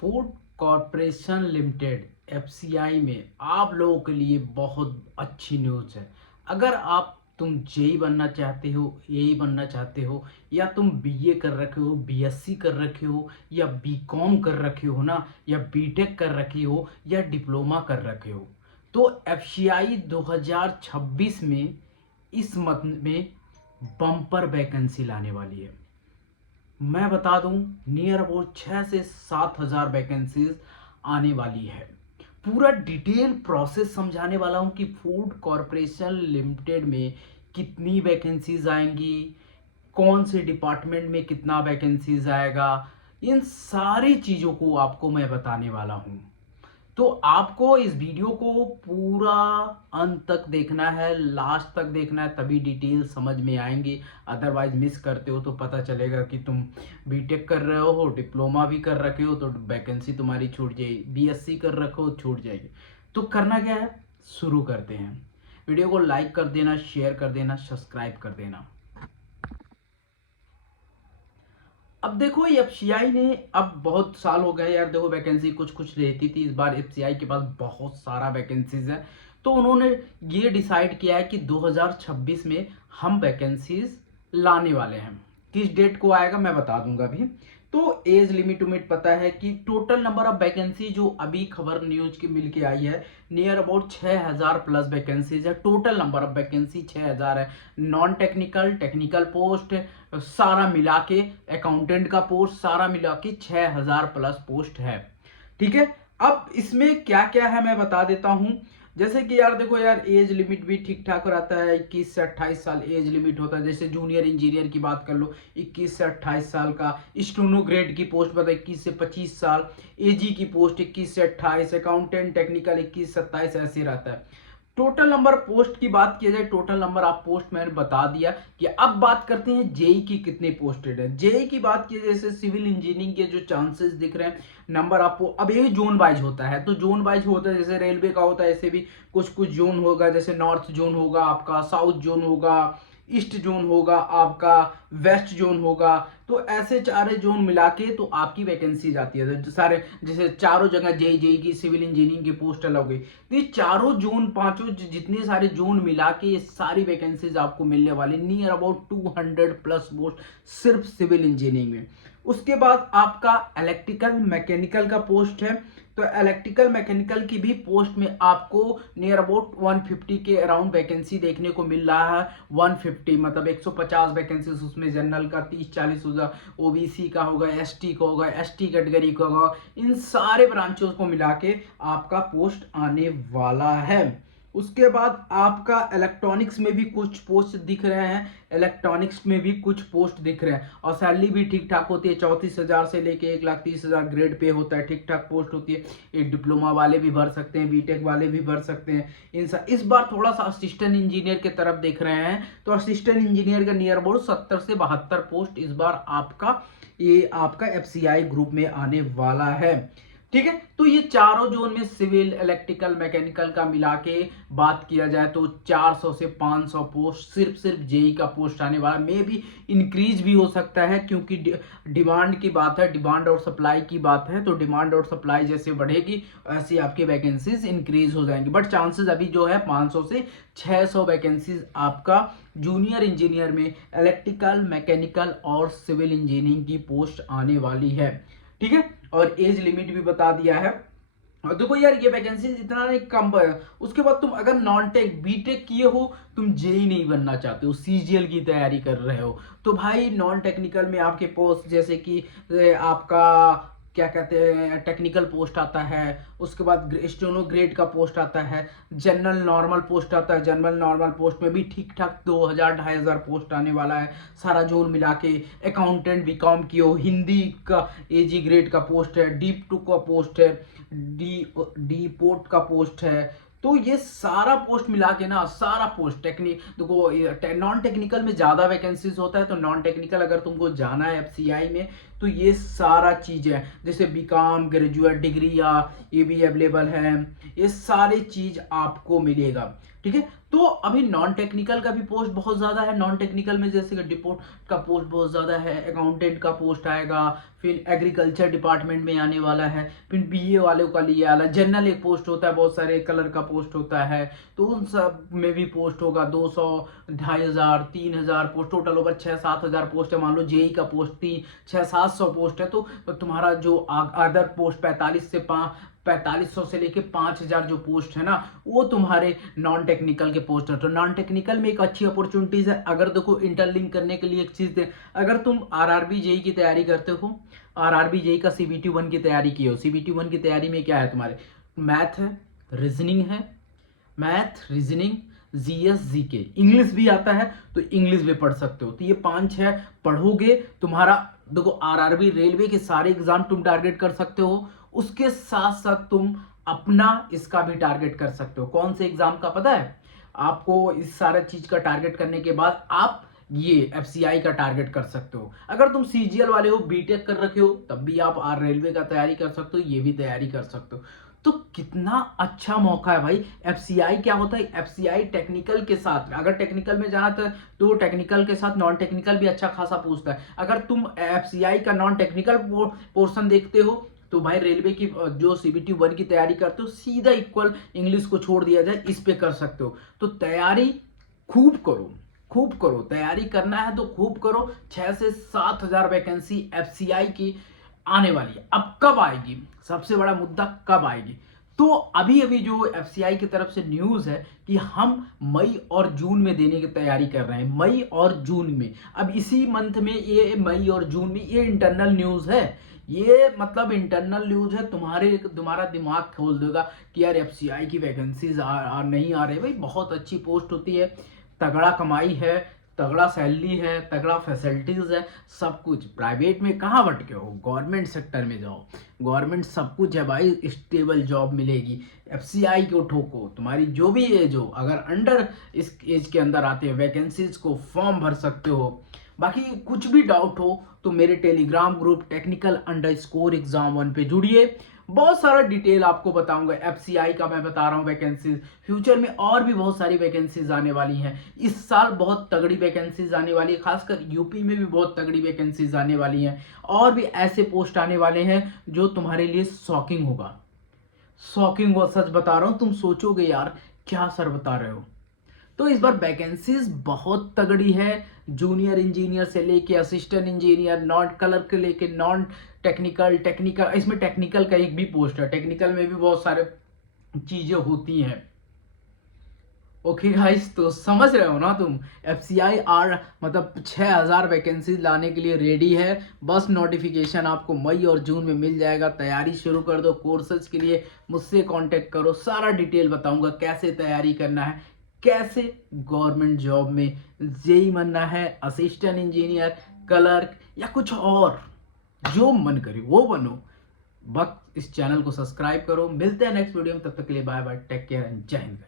Food corporation limited FCI में आप लोगों के लिए बहुत अच्छी न्यूज़ है। अगर तुम जेई बनना चाहते हो, एई बनना चाहते हो, या तुम बीए कर रखे हो, बीएससी कर रखे हो, या बीकॉम कर रखे हो ना, या बीटेक कर रखे हो, या डिप्लोमा कर रखे हो, तो एफसीआई 2026 में इस मत में बम्पर वैकेंसी लाने वाली है। मैं बता दूं, नियर अबाउट 6 से 7 हज़ार वैकेंसीज आने वाली है। पूरा डिटेल प्रोसेस समझाने वाला हूं कि फूड कॉरपोरेशन लिमिटेड में कितनी वैकेंसीज आएंगी, कौन से डिपार्टमेंट में कितना वैकेंसीज आएगा, इन सारी चीज़ों को आपको मैं बताने वाला हूं। तो आपको इस वीडियो को पूरा अंत तक देखना है, लास्ट तक देखना है, तभी डिटेल समझ में आएंगे। अदरवाइज मिस करते हो तो पता चलेगा कि तुम बीटेक कर रहे हो, डिप्लोमा भी कर रखे हो, तो वैकेंसी तुम्हारी छूट जाएगी, बीएससी कर रखे हो, छूट जाएगी। तो करना क्या है, शुरू करते हैं। वीडियो को लाइक कर देना, शेयर कर देना, सब्सक्राइब कर देना। अब देखो, ये एफसीआई ने, अब बहुत साल हो गए यार, देखो वैकेंसी कुछ कुछ रहती थी, इस बार एफसीआई के पास बहुत सारा वैकेंसीज है। तो उन्होंने ये डिसाइड किया है कि 2026 में हम वैकेंसीज लाने वाले हैं। किस डेट को आएगा मैं बता दूंगा अभी। तो एज लिमिट उमिट पता है कि टोटल नंबर ऑफ वैकेंसी जो अभी खबर न्यूज की मिल के आई है, नियर अबाउट 6 हज़ार प्लस वैकेंसीज है। टोटल नंबर ऑफ वैकेंसी 6 हज़ार है। नॉन टेक्निकल, टेक्निकल पोस्ट सारा मिला के, अकाउंटेंट का पोस्ट सारा मिला के 6 हज़ार प्लस पोस्ट है। ठीक है, अब इसमें क्या क्या है मैं बता देता हूं। जैसे कि यार देखो यार, एज लिमिट भी ठीक ठाक रहता है, 21 से 28 साल एज लिमिट होता है। जैसे जूनियर इंजीनियर की बात कर लो, 21 से 28 साल का। स्टेनो ग्रेड की पोस्ट पता है 21 से 25 साल। एजी की पोस्ट 21 से 28। अकाउंटेंट टेक्निकल 21 से 27, ऐसे रहता है। टोटल नंबर पोस्ट की बात किया जाए, टोटल नंबर ऑफ पोस्ट मैंने बता दिया। कि अब बात करते हैं जेई की कितने पोस्टेड है। जेई की बात की जाए, जैसे सिविल इंजीनियरिंग के जो चांसेस दिख रहे हैं, नंबर ऑफ, अब ये जोन वाइज होता है, तो जोन वाइज होता है, जैसे रेलवे का होता है ऐसे भी कुछ कुछ जोन होगा। जैसे नॉर्थ जोन होगा आपका, साउथ जोन होगा, ईस्ट जोन होगा आपका, वेस्ट जोन होगा। तो ऐसे सारे जोन मिला के तो आपकी वैकेंसी जाती है। तो सारे जैसे चारों जगह जेई जेई की सिविल इंजीनियरिंग की पोस्ट अलग हुई, तो ये चारों जोन, पांचों जितने सारे जोन मिला के ये सारी वैकेंसीज आपको मिलने वाली, नियर अबाउट 200 प्लस पोस्ट सिर्फ सिविल इंजीनियरिंग में। उसके बाद आपका इलेक्ट्रिकल मैकेनिकल का पोस्ट है। तो इलेक्ट्रिकल मैकेनिकल की भी पोस्ट में आपको नियर अबाउट 150 के अराउंड वैकेंसी देखने को मिल रहा है। 150 मतलब 150 वैकेंसी, उसमें जनरल का 30-40 होगा, ओबीसी का होगा, एसटी का होगा, एसटी कैटेगरी का होगा। इन सारे ब्रांचों को मिला के आपका पोस्ट आने वाला है। उसके बाद आपका इलेक्ट्रॉनिक्स में भी कुछ पोस्ट दिख रहे हैं, इलेक्ट्रॉनिक्स में भी कुछ पोस्ट दिख रहे हैं, और सैलरी भी ठीक ठाक होती है। 34,000 से लेके 1,30,000 ग्रेड पे होता है, ठीक ठाक पोस्ट होती है। एक डिप्लोमा वाले भी भर सकते हैं, बीटेक वाले भी भर सकते हैं। इस बार थोड़ा सा असिस्टेंट इंजीनियर की तरफ देख रहे हैं, तो असिस्टेंट इंजीनियर का नियर अबाउट 70 से 72 पोस्ट इस बार आपका एफसीआई ग्रुप में आने वाला है। ठीक है, तो ये चारों जोन में सिविल, इलेक्ट्रिकल, मैकेनिकल का मिला के बात किया जाए तो 400 से 500 पोस्ट सिर्फ जेई का पोस्ट आने वाला। मे भी इंक्रीज भी हो सकता है, क्योंकि डिमांड की बात है, डिमांड और सप्लाई की बात है। तो डिमांड और सप्लाई जैसे बढ़ेगी ऐसे आपकी वैकेंसीज इंक्रीज हो जाएंगी। बट चांसेस अभी जो है 500 से 600 वैकेंसीज आपका जूनियर इंजीनियर में इलेक्ट्रिकल, मैकेनिकल और सिविल इंजीनियरिंग की पोस्ट आने वाली है। ठीक है, और एज लिमिट भी बता दिया है। और देखो यार, ये वैकेंसी इतना नहीं कम है। उसके बाद तुम अगर नॉन टेक बीटेक किए हो, तुम जेई नहीं बनना चाहते हो, सीजीएल की तैयारी कर रहे हो, तो भाई नॉन टेक्निकल में आपके पोस्ट जैसे कि आपका क्या कहते हैं, टेक्निकल पोस्ट आता है। उसके बाद स्टेनो ग्रेड का पोस्ट आता है, जनरल नॉर्मल पोस्ट आता है। जनरल नॉर्मल पोस्ट में भी ठीक ठाक 2,000-2,500 पोस्ट आने वाला है, सारा जोन मिला के। अकाउंटेंट बीकॉम की हो, हिंदी का एजी ग्रेड का पोस्ट है, डीप टू का पोस्ट है, डी पोर्ट का पोस्ट है। तो ये सारा पोस्ट मिला के ना, सारा पोस्ट देखो नॉन टेक्निकल में ज्यादा वैकेंसीज होता है। तो नॉन टेक्निकल अगर तुमको जाना है एफसीआई में, तो ये सारा चीज़ है, जैसे बीकॉम ग्रेजुएट डिग्री या ये भी अवेलेबल है, ये सारी चीज़ आपको मिलेगा। ठीक है, तो अभी नॉन टेक्निकल का भी पोस्ट बहुत ज़्यादा है। नॉन टेक्निकल में जैसे कि डिपोर्ट का पोस्ट बहुत ज़्यादा है, अकाउंटेंट का पोस्ट आएगा, फिर एग्रीकल्चर डिपार्टमेंट में आने वाला है, फिर बीए वालों का लिए वाला जनरल एक पोस्ट होता है, बहुत सारे कलर का पोस्ट होता है, तो उन सब में भी पोस्ट होगा। 200 2500 3000 पोस्ट, टोटल ओवर 6-7 हज़ार पोस्ट है। मान लो जेई का पोस्ट 600-700 पोस्ट है, तो तुम्हारा जो अदर पोस्ट 4500 से लेके 5000 जो पोस्ट है ना, वो तुम्हारे नॉन टेक्निकल के पोस्ट है। तो नॉन टेक्निकल में एक अच्छी अपॉर्चुनिटीज है। अगर देखो इंटरलिंक करने के लिए एक चीज दे, अगर तुम आरआरबी जेई की तैयारी करते हो, आरआरबी जेई का सीबीटी 1 की तैयारी की हो, सीबीटी 1 की तैयारी में क्या है तुम्हारे, मैथ है, रीजनिंग है, math reasoning GS GK, English भी आता है तो इंग्लिश भी पढ़ सकते हो। तो ये 5-6 पढ़ोगे, तुम्हारा देखो आरआरबी रेलवे के सारे एग्जाम तुम टारगेट कर सकते हो, उसके साथ साथ तुम अपना इसका भी टारगेट कर सकते हो। कौन से एग्जाम का पता है आपको? इस सारा चीज का टारगेट करने के बाद आप ये एफसीआई का टारगेट कर सकते हो। अगर तुम सीजीएल वाले हो, बीटेक कर रखे हो, तब भी आप आर रेलवे का तैयारी कर सकते हो, ये भी तैयारी कर सकते हो। तो कितना अच्छा मौका है भाई। एफसीआई क्या होता है? एफसीआई टेक्निकल के साथ, अगर टेक्निकल में जाना तो टेक्निकल के साथ नॉन टेक्निकल भी अच्छा खासा पूछता है। अगर तुम एफसीआई का नॉन टेक्निकल पोर्शन देखते हो तो भाई रेलवे की जो सीबीटी 1 की तैयारी करते हो, सीधा इक्वल इंग्लिश को छोड़ दिया जाए, इस पे कर सकते हो। तो तैयारी खूब करो, खूब करो, तैयारी करना है तो खूब करो। 6 से 7 हज़ार वैकेंसी एफसीआई की आने वाली है। अब कब आएगी, सबसे बड़ा मुद्दा कब आएगी? तो अभी अभी जो एफसीआई की तरफ से न्यूज है कि हम मई और जून में देने की तैयारी कर रहे हैं, मई और जून में। अब इसी मंथ में, ये मई और जून में, ये इंटरनल न्यूज है, ये मतलब इंटरनल न्यूज है, तुम्हारा दिमाग खोल देगा कि यार एफसीआई की वैकेंसीज नहीं आ रही। भाई बहुत अच्छी पोस्ट होती है, तगड़ा कमाई है, तगड़ा सैलरी है, तगड़ा फैसिलिटीज है, सब कुछ। प्राइवेट में कहाँ भटके हो, गवर्नमेंट सेक्टर में जाओ, गवर्नमेंट सब कुछ है भाई, स्टेबल जॉब मिलेगी। एफसीआई को ठोको, तुम्हारी जो भी एज हो, अगर अंडर इस एज के अंदर आते हैं वैकेंसीज को फॉर्म भर सकते हो। बाकी कुछ भी डाउट हो तो मेरे टेलीग्राम ग्रुप टेक्निकल_एग्जाम 1 पे जुड़िए, बहुत सारा डिटेल आपको बताऊंगा। एफसीआई का मैं बता रहा हूँ वैकेंसीज, फ्यूचर में और भी बहुत सारी वैकेंसीज आने वाली हैं। इस साल बहुत तगड़ी वैकेंसीज आने वाली है, खासकर यूपी में भी बहुत तगड़ी वैकेंसीज आने वाली हैं, और भी ऐसे पोस्ट आने वाले हैं जो तुम्हारे लिए शॉकिंग होगा, शॉकिंग हो, सच बता रहा हूँ। तुम सोचोगे यार क्या सर बता रहे हो। तो इस बार वैकेंसीज बहुत तगड़ी है, जूनियर इंजीनियर से लेके असिस्टेंट इंजीनियर, नॉन कलर के लेके नॉन टेक्निकल, टेक्निकल, इसमें टेक्निकल का एक भी पोस्ट है, टेक्निकल में भी बहुत सारे चीजें होती हैं। ओके गाइस, तो समझ रहे हो ना तुम, एफसीआई आर मतलब 6000 वैकेंसी लाने के लिए रेडी है। बस नोटिफिकेशन आपको मई और जून में मिल जाएगा। तैयारी शुरू कर दो, कोर्सेज के लिए मुझसे कांटेक्ट करो, सारा डिटेल बताऊंगा कैसे तैयारी करना है, कैसे गवर्नमेंट जॉब में जेई बनना है, असिस्टेंट इंजीनियर, क्लर्क या कुछ और, जो मन करे वो बनो। बस इस चैनल को सब्सक्राइब करो। मिलते हैं नेक्स्ट वीडियो में, तब तक के लिए bye bye, take care and जय हिंद।